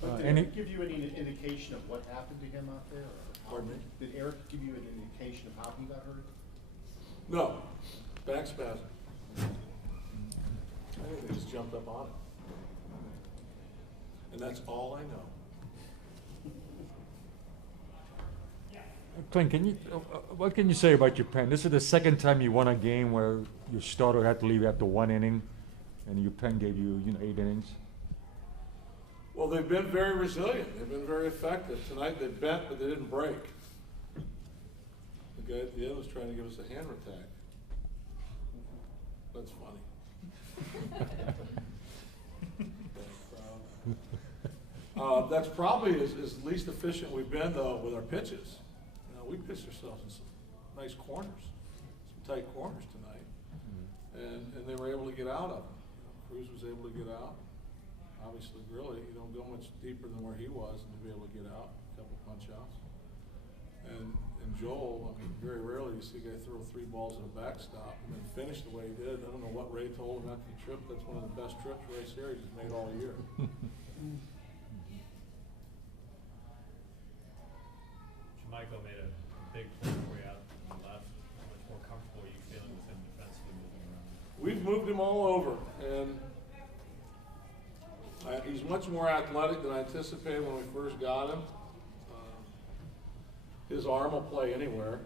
But did Eric give you any indication of what happened to him out there? Or Pardon me? did Eric give you an indication of how he got hurt? No, back spasm. I think they just jumped up on it. And that's all I know. Clint, what can you say about your pen? This is the second time you won a game where your starter had to leave after one inning, and your pen gave you, 8 innings. Well, they've been very resilient. They've been very effective. Tonight they bent, but they didn't break. The guy at the end was trying to give us a hammer attack. That's funny. That's probably as least efficient we've been, though, with our pitches. We pitched ourselves in some nice corners, some tight corners tonight, and they were able to get out of them. Cruz was able to get out. Obviously, really, you don't go much deeper than where he was, and to be able to get out, a couple punch outs. And Joel, I mean, very rarely you see a guy throw 3 balls at a backstop and then finish the way he did. I don't know what Ray told him after the trip. That's one of the best trips Ray Series has made all year. Michael made a big play for you out on the left. How much more comfortable are you feeling with him defensively moving around? We've moved him all over, and he's much more athletic than I anticipated when we first got him. His arm will play anywhere,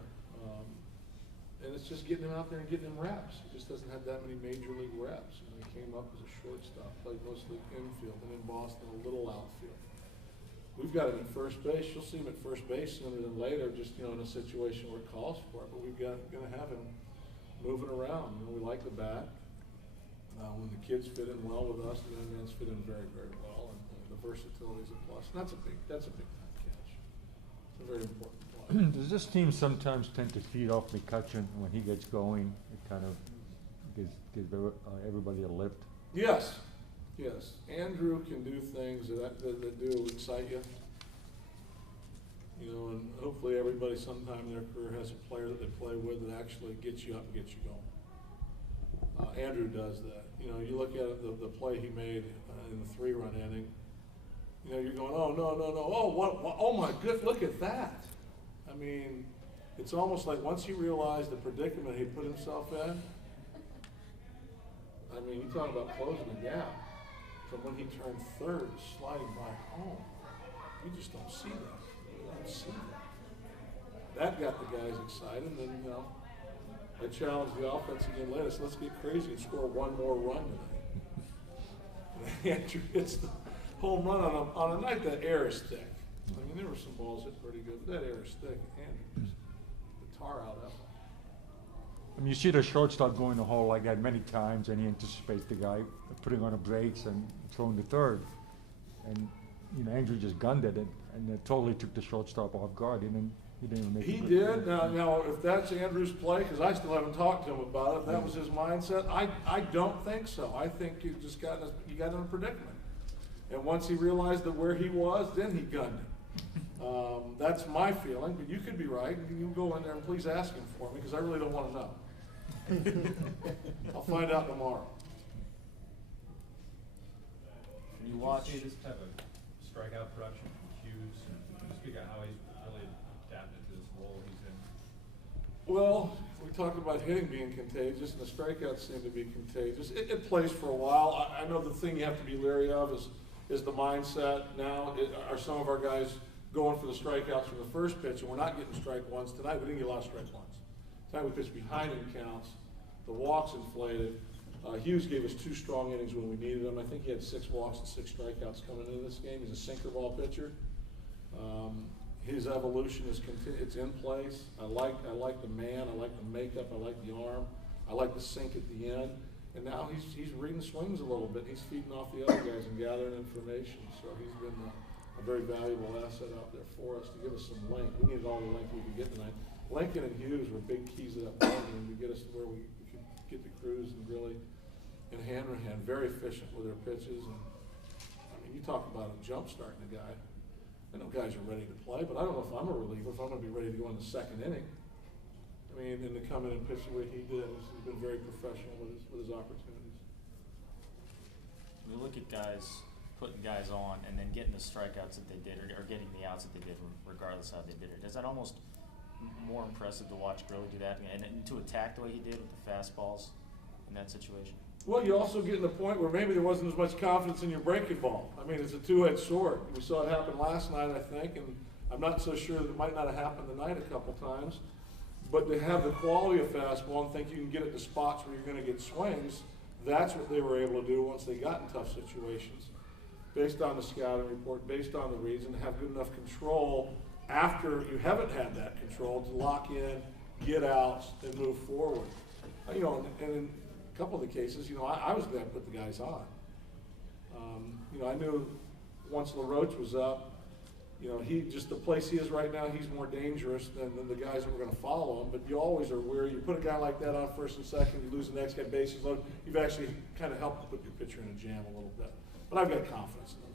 and it's just getting him out there and getting him reps. He just doesn't have that many major league reps. He came up as a shortstop, played mostly infield, and in Boston a little outfield. We've got him at first base. You'll see him at first base sooner than later, just in a situation where it calls for it. But we've got going to have him moving around. We like the bat. When the kids fit in well with us, the young men fit in very, very well, and the versatility is a plus. And that's a big time catch. It's a very important play. Does this team sometimes tend to feed off McCutcheon when he gets going? It kind of gives everybody a lift. Yes. Yes, Andrew can do things that do excite you. And hopefully everybody sometime in their career has a player that they play with that actually gets you up and gets you going. Andrew does that. You look at the play he made in the 3-run inning. You're going, oh, no. Oh, what? Oh, my good, look at that. I mean, it's almost like once he realized the predicament he put himself in, I mean, you talk about closing the gap. From when he turned third, sliding by home. You just don't see that. You don't see that. That got the guys excited, and then, I challenged the offense again later, so let's get crazy and score one more run tonight. Andrew hits the home run on a night that air is thick. I mean, there were some balls hit pretty good, but that air is thick. Andrew just the tar out of it. I mean, you see the shortstop going the hole like that many times, and he anticipates the guy putting on the brakes and throwing the third. And, Andrew just gunned it, and it totally took the shortstop off guard. He didn't even make it. He did. Now, if that's Andrew's play, because I still haven't talked to him about it, if that was his mindset, I don't think so. I think you just got in a predicament. And once he realized that where he was, then he gunned it. That's my feeling, but you could be right. You can go in there and please ask him for me, because I really don't want to know. I'll find out tomorrow. Can you watch this type of strikeout production from Hughes? Can you speak of how he's really adapted to this role he's in? Well, we talked about hitting being contagious, and the strikeouts seem to be contagious. It plays for a while. I know the thing you have to be leery of is the mindset. Now, are some of our guys going for the strikeouts from the first pitch, and we're not getting strike ones tonight? We didn't get a lot of strike ones. Tonight we pitched behind in counts. The walks inflated. Hughes gave us 2 strong innings when we needed them. I think he had 6 walks and 6 strikeouts coming into this game. He's a sinker ball pitcher. His evolution is it's in place. I like the man. I like the makeup. I like the arm. I like the sink at the end. And now he's reading swings a little bit. He's feeding off the other guys and gathering information. So he's been a very valuable asset out there for us to give us some length. We needed all the length we could get tonight. Lincoln and Hughes were big keys of that ball game to get us to where we could get the Cruz and really in hand, very efficient with their pitches. And I mean, you talk about a jump starting a guy. I know guys are ready to play, but I don't know if I'm a reliever, if I'm going to be ready to go in the second inning. I mean, and to come in and pitch the way he did, he's been very professional with his opportunities. We look at guys putting guys on and then getting the strikeouts that they did, or getting the outs that they did, regardless how they did it. Is that almost more impressive to watch Gurley do that and to attack the way he did with the fastballs in that situation? Well, you also get to the point where maybe there wasn't as much confidence in your breaking ball. I mean, it's a two-edged sword. We saw it happen last night, I think, and I'm not so sure that it might not have happened tonight a couple times. But to have the quality of fastball and think you can get it to spots where you're going to get swings, that's what they were able to do once they got in tough situations. Based on the scouting report, based on the reason, have good enough control after you haven't had that control to lock in, get outs, and move forward. You know, and in a couple of the cases, you know, I was there to put the guys on. You know, I knew once LaRoche was up, you know, just the place he is right now, he's more dangerous than the guys that were going to follow him. But you always are wary. You put a guy like that on first and second, you lose the next guy, bases loaded. You've actually kind of helped to put your pitcher in a jam a little bit. But I've got confidence in him.